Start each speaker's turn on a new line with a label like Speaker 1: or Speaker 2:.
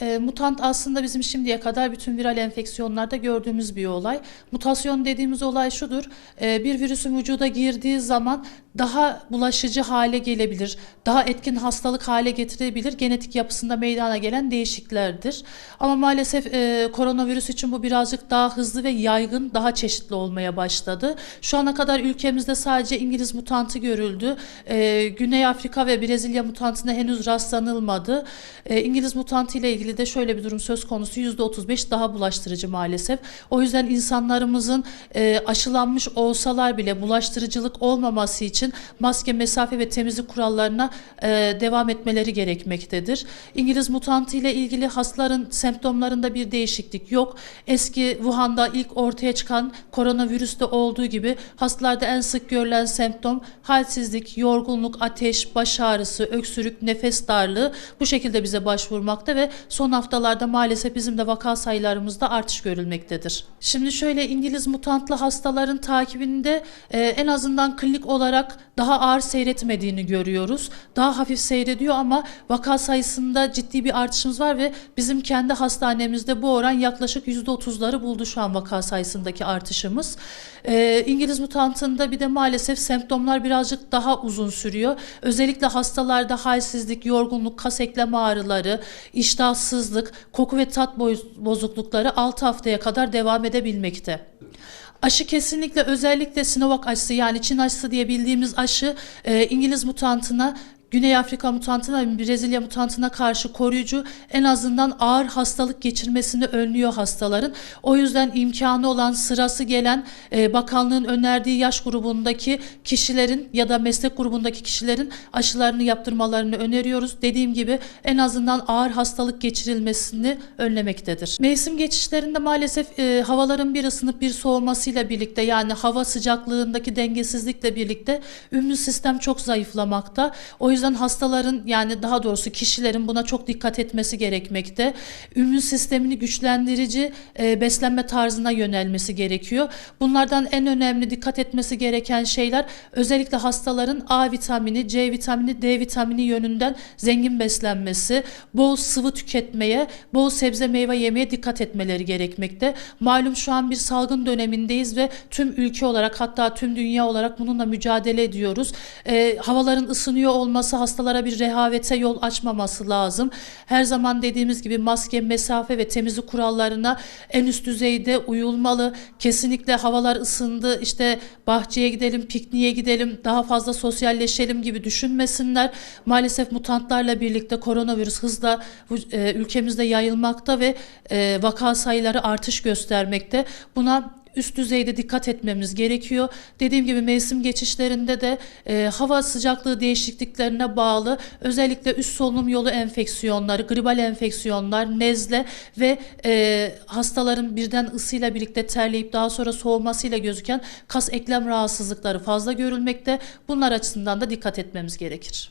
Speaker 1: E, mutant aslında bizim şimdiye kadar bütün viral enfeksiyonlarda gördüğümüz bir olay. Mutasyon dediğimiz olay şudur. E, bir virüsün vücuda girdiği zaman daha bulaşıcı hale gelebilir, daha etkin hastalık hale getirebilir genetik yapısında meydana gelen değişikliklerdir. Ama maalesef e, koronavirüs için bu birazcık daha hızlı ve yaygın, daha çeşitli olmaya başladı. Şu ana kadar ülkemizde sadece İngiliz mutantı görüldü. E, Güney Afrika ve Brezilya mutantına henüz rastlanılmadı. E, İngiliz mutantı ile ilgili de şöyle bir durum söz konusu %35 daha bulaştırıcı maalesef. O yüzden insanlarımızın e, aşılanmış olsalar bile bulaştırıcılık olmaması için maske, mesafe ve temizlik kurallarına e, devam etmeleri gerekmektedir. İngiliz mutantı ile ilgili hastaların semptomlarında bir değişiklik yok. Eski Wuhan'da ilk ortaya çıkan koronavirüste olduğu gibi hastalarda en sık görülen semptom halsizlik, yorgunluk, ateş, baş ağrısı, öksürük, nefes darlığı bu şekilde bize başvurmakta ve son haftalarda maalesef bizim de vaka sayılarımızda artış görülmektedir. Şimdi şöyle İngiliz mutantlı hastaların takibinde e, en azından klinik olarak daha ağır seyretmediğini görüyoruz. Daha hafif seyrediyor ama vaka sayısında ciddi bir artışımız var ve bizim kendi hastanemizde bu oran yaklaşık %30'ları buldu şu an vaka sayısındaki artışımız. Ee, İngiliz mutantında bir de maalesef semptomlar birazcık daha uzun sürüyor. Özellikle hastalarda halsizlik, yorgunluk, kas eklem ağrıları, iştahsızlık, koku ve tat boz- bozuklukları 6 haftaya kadar devam edebilmekte. Aşı kesinlikle özellikle Sinovac aşısı yani Çin aşısı diye bildiğimiz aşı e, İngiliz mutantına Güney Afrika mutantına ve Brezilya mutantına karşı koruyucu en azından ağır hastalık geçirmesini önlüyor hastaların. O yüzden imkanı olan sırası gelen e, bakanlığın önerdiği yaş grubundaki kişilerin ya da meslek grubundaki kişilerin aşılarını yaptırmalarını öneriyoruz. Dediğim gibi en azından ağır hastalık geçirilmesini önlemektedir. Mevsim geçişlerinde maalesef e, havaların bir ısınıp bir soğumasıyla birlikte yani hava sıcaklığındaki dengesizlikle birlikte immün sistem çok zayıflamakta. O yüzden hastaların yani daha doğrusu kişilerin buna çok dikkat etmesi gerekmekte. Immün sistemini güçlendirici e, beslenme tarzına yönelmesi gerekiyor. Bunlardan en önemli dikkat etmesi gereken şeyler özellikle hastaların A vitamini, C vitamini, D vitamini yönünden zengin beslenmesi, bol sıvı tüketmeye, bol sebze meyve yemeye dikkat etmeleri gerekmekte. Malum şu an bir salgın dönemindeyiz ve tüm ülke olarak hatta tüm dünya olarak bununla mücadele ediyoruz. E, havaların ısınıyor olması hastalara bir rehavete yol açmaması lazım. Her zaman dediğimiz gibi maske, mesafe ve temizlik kurallarına en üst düzeyde uyulmalı. Kesinlikle havalar ısındı işte bahçeye gidelim, pikniğe gidelim, daha fazla sosyalleşelim gibi düşünmesinler. Maalesef mutantlarla birlikte koronavirüs hızla e, ülkemizde yayılmakta ve e, vaka sayıları artış göstermekte. Buna üst düzeyde dikkat etmemiz gerekiyor. Dediğim gibi mevsim geçişlerinde de e, hava sıcaklığı değişikliklerine bağlı özellikle üst solunum yolu enfeksiyonları, gribal enfeksiyonlar, nezle ve e, hastaların birden ısıyla birlikte terleyip daha sonra soğumasıyla gözüken kas eklem rahatsızlıkları fazla görülmekte. Bunlar açısından da dikkat etmemiz gerekir.